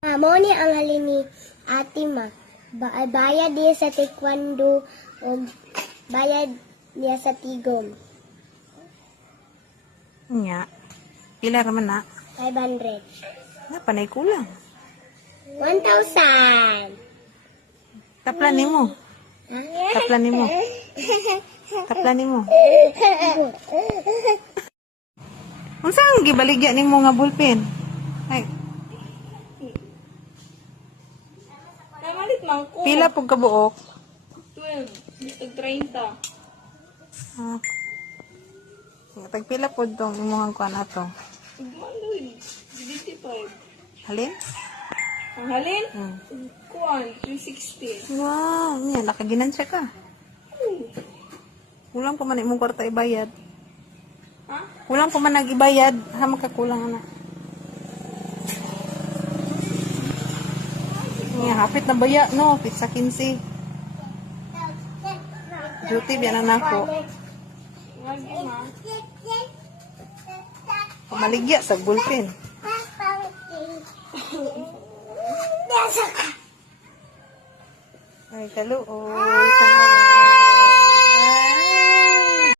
Amo ni ang halin ni ate ma. Bayad niya sa taekwondo o bayad niya sa tigom. Nya. Pila raman na? 500. Na, panay kulang. 1,000. Taplan nimo. Taplan nimo. Taplan nimo. Unsa ang gibaligya nimo nga ballpen? Ay, Namalit man ko. pila pug kabuok? 12. Gusto 30. Ah. Tagpila po itong imuhang kuan ato. Igmanoy. 25. Halin? Ang halin? Hmm. Kuan. 360. Wow, niya, nakaginansya ka. Kulang pa man imong kwarta ibayad. Ha? Kulang pa man nag-ibayad. Ha, magkakulang na. Niya, hapit na baya, no? Hapit sa 15. Duty, biyan na nako. Lagi ma. Pamaligya sa ballpen. Ay, kaluoy. Sana